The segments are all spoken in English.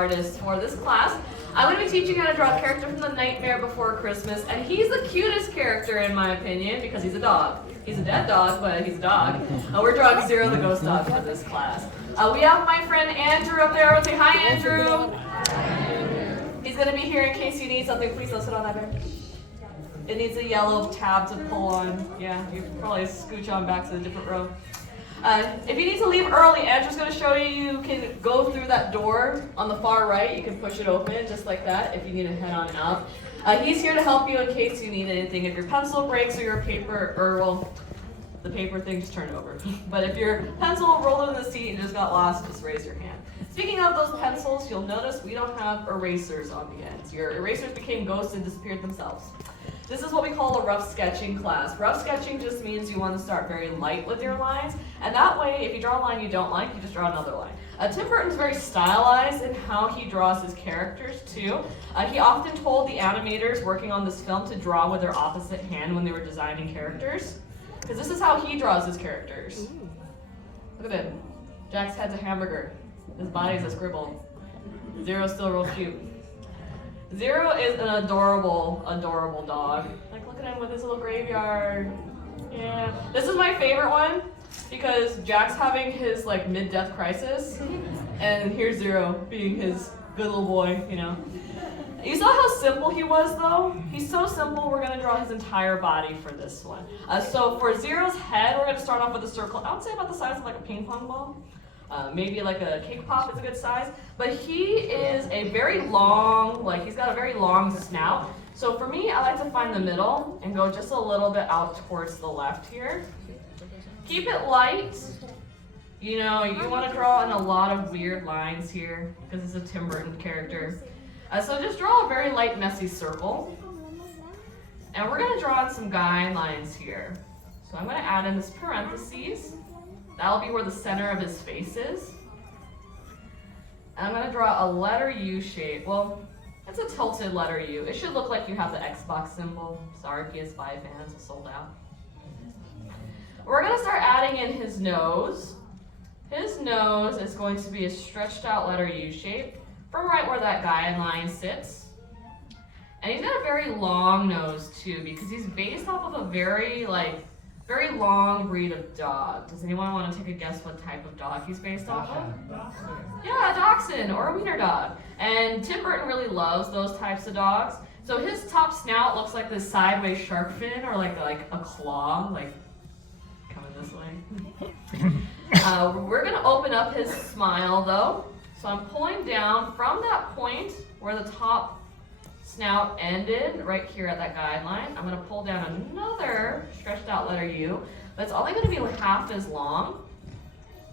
artist for this class. I'm going to be teaching you how to draw a character from The Nightmare Before Christmas, and he's the cutest character in my opinion because he's a dog. He's a dead dog, but he's a dog. We're drawing Zero the Ghost Dog for this class. We have my friend Andrew up there. Say hi, Andrew. He's going to be here in case you need something. Please don't sit on that bench. It needs a yellow tab to pull on. Yeah, you can probably scooch on back to the different row. If you need to leave early, Andrew's going to show you you can go through that door on the far right. You can push it open just like that if you need to head on out. He's here to help you in case you need anything. If your pencil breaks or your paper, or well, the paper thing just turned over. But if your pencil rolled in the seat and just got lost, just raise your hand. Speaking of those pencils, you'll notice we don't have erasers on the ends. Your erasers became ghosts and disappeared themselves. This is what we call a rough sketching class. Rough sketching just means you want to start very light with your lines, and that way, if you draw a line you don't like, you just draw another line. Tim Burton's very stylized in how he draws his characters too. He often told the animators working on this film to draw with their opposite hand when they were designing characters, because this is how he draws his characters. Look at him. Jack's head's a hamburger. His body's a scribble. Zero's still real cute. Zero is an adorable, adorable dog. Like, look at him with his little graveyard. Yeah. This is my favorite one because Jack's having his like mid-death crisis, and here's Zero being his good little boy, you know. You saw how simple he was though? He's so simple, we're gonna draw his entire body for this one. So for Zero's head, we're gonna start off with a circle, I would say about the size of like a ping pong ball. Maybe like a cake pop is a good size, but he is a very long, like he's got a very long snout. So for me, I like to find the middle and go just a little bit out towards the left here. Keep it light. You know, you want to draw in a lot of weird lines here because it's a Tim Burton character. So just draw a very light, messy circle. And we're going to draw in some guidelines here. So I'm going to add in this parentheses. That'll be where the center of his face is. And I'm going to draw a letter U shape. Well, it's a tilted letter U. It should look like you have the Xbox symbol. Sorry, PS5 fans, it's sold out. We're going to start adding in his nose. His nose is going to be a stretched out letter U shape from right where that guideline sits. And he's got a very long nose too because he's based off of a very long breed of dog. Does anyone want to take a guess what type of dog he's based off of? Yeah, a dachshund or a wiener dog. And Tim Burton really loves those types of dogs. So his top snout looks like this sideways shark fin or like a claw, like coming this way. We're gonna open up his smile though. So I'm pulling down from that point where the top snout ended, right here at that guideline. I'm going to pull down another stretched out letter U, but it's only going to be like half as long.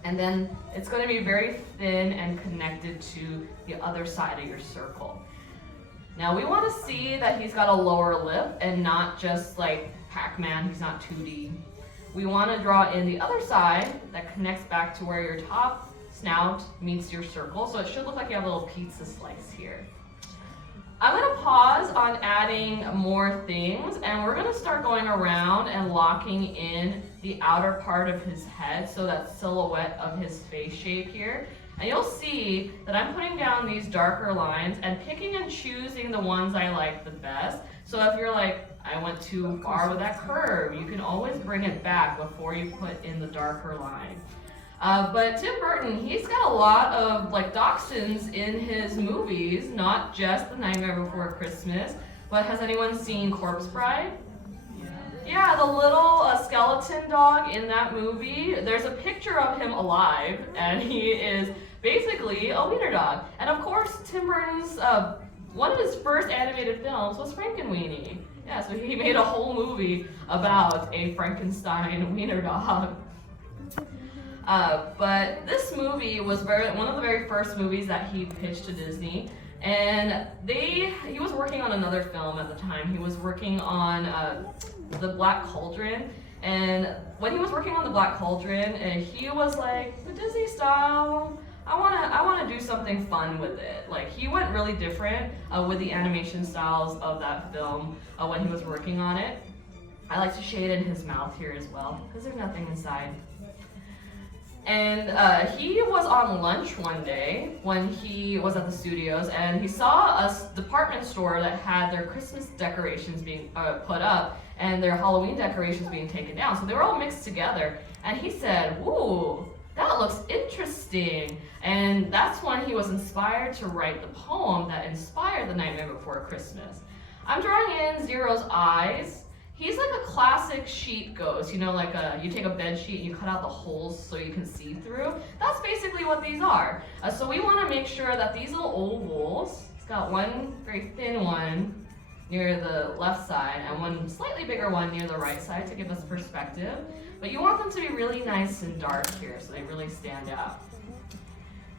And then it's going to be very thin and connected to the other side of your circle. Now we want to see that he's got a lower lip and not just like Pac-Man, he's not 2D. We want to draw in the other side that connects back to where your top snout meets your circle. So it should look like you have a little pizza slice here. I'm going to pause on adding more things, and we're going to start going around and locking in the outer part of his head, so that silhouette of his face shape here. And you'll see that I'm putting down these darker lines and picking and choosing the ones I like the best. So if you're like, I went too far with that curve, you can always bring it back before you put in the darker line. But Tim Burton, he's got a lot of like dachshunds in his movies, not just The Nightmare Before Christmas, but has anyone seen Corpse Bride? Yeah, the little skeleton dog in that movie, there's a picture of him alive, and he is basically a wiener dog. And of course, Tim Burton's, one of his first animated films was Frankenweenie. Yeah, so he made a whole movie about a Frankenstein wiener dog. But this movie was one of the very first movies that he pitched to Disney, and he was working on another film at the time. He was working on The Black Cauldron, and when he was working on The Black Cauldron, he was like, the Disney style, I want to do something fun with it. Like, he went really different with the animation styles of that film when he was working on it. I like to shade in his mouth here as well, because there's nothing inside. And he was on lunch one day when he was at the studios, and he saw a department store that had their Christmas decorations being put up and their Halloween decorations being taken down. So they were all mixed together. And he said, "Ooh, that looks interesting." And that's when he was inspired to write the poem that inspired The Nightmare Before Christmas. I'm drawing in Zero's eyes. He's like a classic sheet ghost, you know, like you take a bed sheet and you cut out the holes so you can see through. That's basically what these are. So we want to make sure that these little ovals, it's got one very thin one near the left side and one slightly bigger one near the right side to give us perspective. But you want them to be really nice and dark here so they really stand out.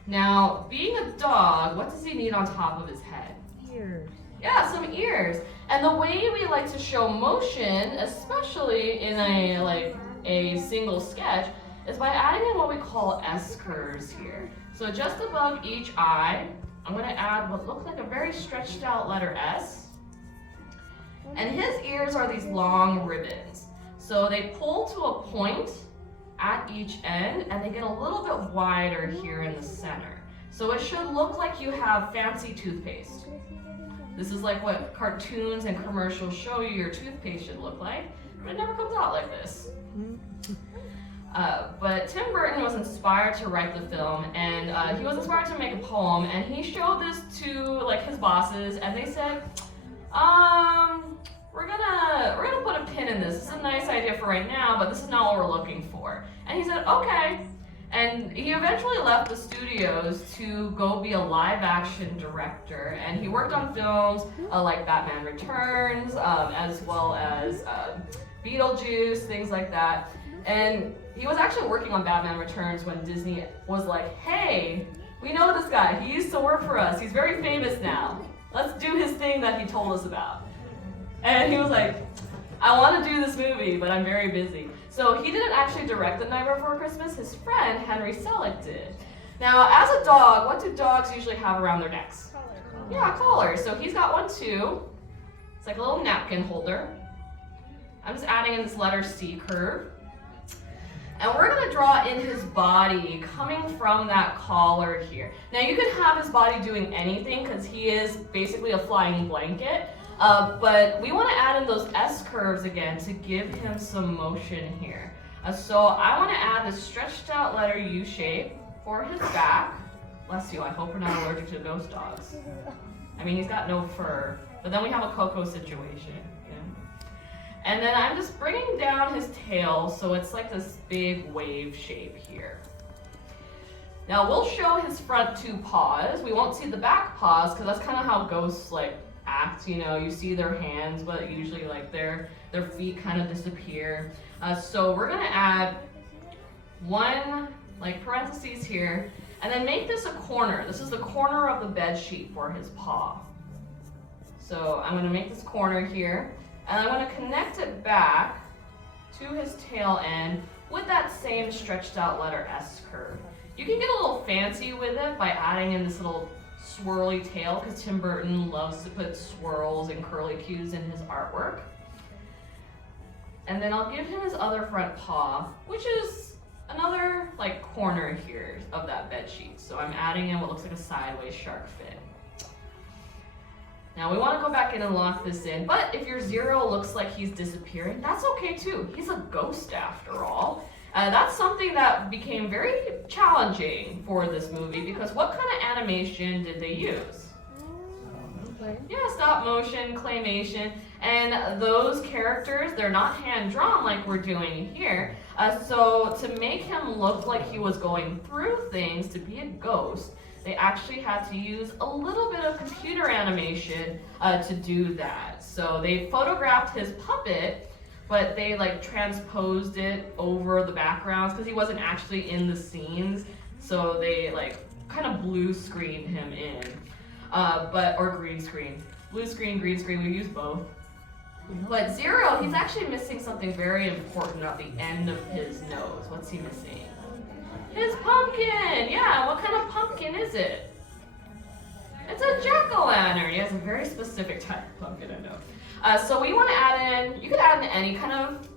Now, being a dog, what does he need on top of his head? Ears. Yeah, some ears. And the way we like to show motion, especially in a single sketch, is by adding in what we call S-curves here. So just above each eye, I'm going to add what looks like a very stretched out letter S. And his ears are these long ribbons. So they pull to a point at each end, and they get a little bit wider here in the center. So it should look like you have fancy toothpaste. This is like what cartoons and commercials show you your toothpaste should look like, but it never comes out like this. But Tim Burton was inspired to write the film, and he was inspired to make a poem, and he showed this to like his bosses, and they said, we're gonna put a pin in this. This is a nice idea for right now, but this is not what we're looking for. And he said, okay. And he eventually left the studios to go be a live-action director, and he worked on films like Batman Returns, as well as Beetlejuice, things like that. And he was actually working on Batman Returns when Disney was like, "Hey, we know this guy. He used to work for us. He's very famous now. Let's do his thing that he told us about." And he was like, "I want to do this movie, but I'm very busy." So he didn't actually direct The Nightmare Before Christmas. His friend, Henry Selick, did. Now, as a dog, what do dogs usually have around their necks? Yeah, collars. So he's got one too. It's like a little napkin holder. I'm just adding in this letter C curve. And we're going to draw in his body coming from that collar here. Now, you could have his body doing anything because he is basically a flying blanket. But we want to add in those S curves again to give him some motion here. So I want to add this stretched out letter U shape for his back. Bless you, I hope we're not allergic to ghost dogs. I mean, he's got no fur, but then we have a Coco situation. And then I'm just bringing down his tail so it's like this big wave shape here. Now we'll show his front two paws. We won't see the back paws because that's kind of how ghosts act, you see their hands, but usually their feet kind of disappear. So we're gonna add one parentheses here, and then make this a corner. This is the corner of the bed sheet for his paw. So I'm gonna make this corner here, and I'm gonna connect it back to his tail end with that same stretched out letter S curve. You can get a little fancy with it by adding in this little swirly tail, because Tim Burton loves to put swirls and curlicues in his artwork. And then I'll give him his other front paw, which is another corner here of that bed sheet. So I'm adding in what looks like a sideways shark fin. Now we want to go back in and lock this in, but if your Zero looks like he's disappearing, that's okay too. He's a ghost after all. That's something that became very challenging for this movie because what kind of animation did they use? Yeah, stop motion, claymation, and those characters, they're not hand-drawn like we're doing here. So to make him look like he was going through things to be a ghost, they actually had to use a little bit of computer animation to do that. So they photographed his puppet, but they transposed it over the backgrounds because he wasn't actually in the scenes. So they kind of blue screened him in, or green screen. Blue screen, green screen, we use both. But Zero, he's actually missing something very important at the end of his nose. What's he missing? His pumpkin! Yeah, what kind of pumpkin is it? It's a jack-o'-lantern. He has a very specific type of pumpkin, I know. So we want to add in, you could add in any kind of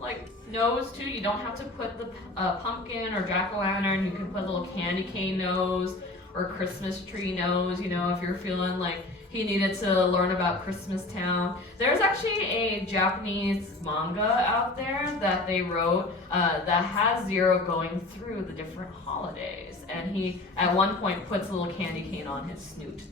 nose too. You don't have to put the pumpkin or jack-o'-lantern. You can put a little candy cane nose or Christmas tree nose, you know, if you're feeling like he needed to learn about Christmas Town. There's actually a Japanese manga out there that they wrote that has Zero going through the different holidays. And he, at one point, puts a little candy cane on his snoot.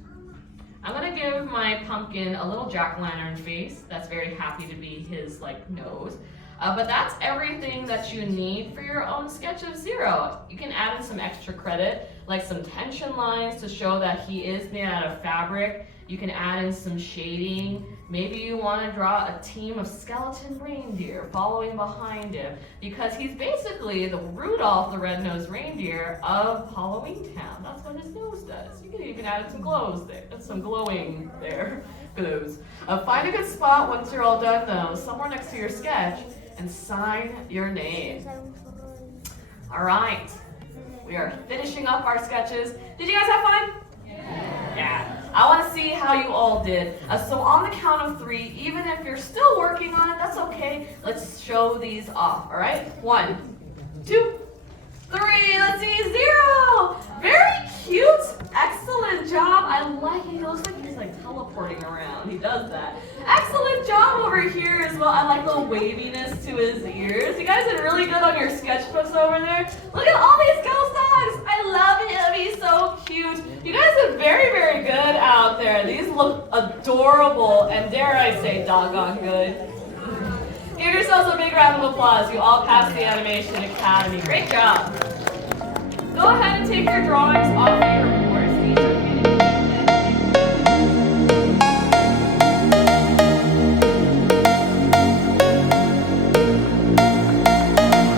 I'm gonna give my pumpkin a little jack-o'-lantern face. That's very happy to be his like nose. But that's everything that you need for your own sketch of Zero. You can add in some extra credit, like some tension lines to show that he is made out of fabric. You can add in some shading. Maybe you want to draw a team of skeleton reindeer following behind him, because he's basically the Rudolph the Red-Nosed Reindeer of Halloween Town. That's what his nose does. You can even add some glows there, some glowing there, glows. Find a good spot once you're all done though, somewhere next to your sketch, and sign your name. All right, we are finishing up our sketches. Did you guys have fun? Yeah. I want to see how you all did. So on the count of 3, even if you're still working on it, that's okay. Let's show these off, all right? 1, 2, 3. Let's see, 0. Very cute. Excellent job. I like it. He looks like he's like teleporting around. He does that. Excellent job over here as well. I like the waviness to his ears. You guys did really good on your sketchbooks over there. Look at all these ghost dogs. I love him. He's so cute. You guys did very, very good out there. These look adorable and, dare I say, doggone good. Give yourselves a big round of applause. You all passed the Animation Academy. Great job. Go ahead and take your drawings off of your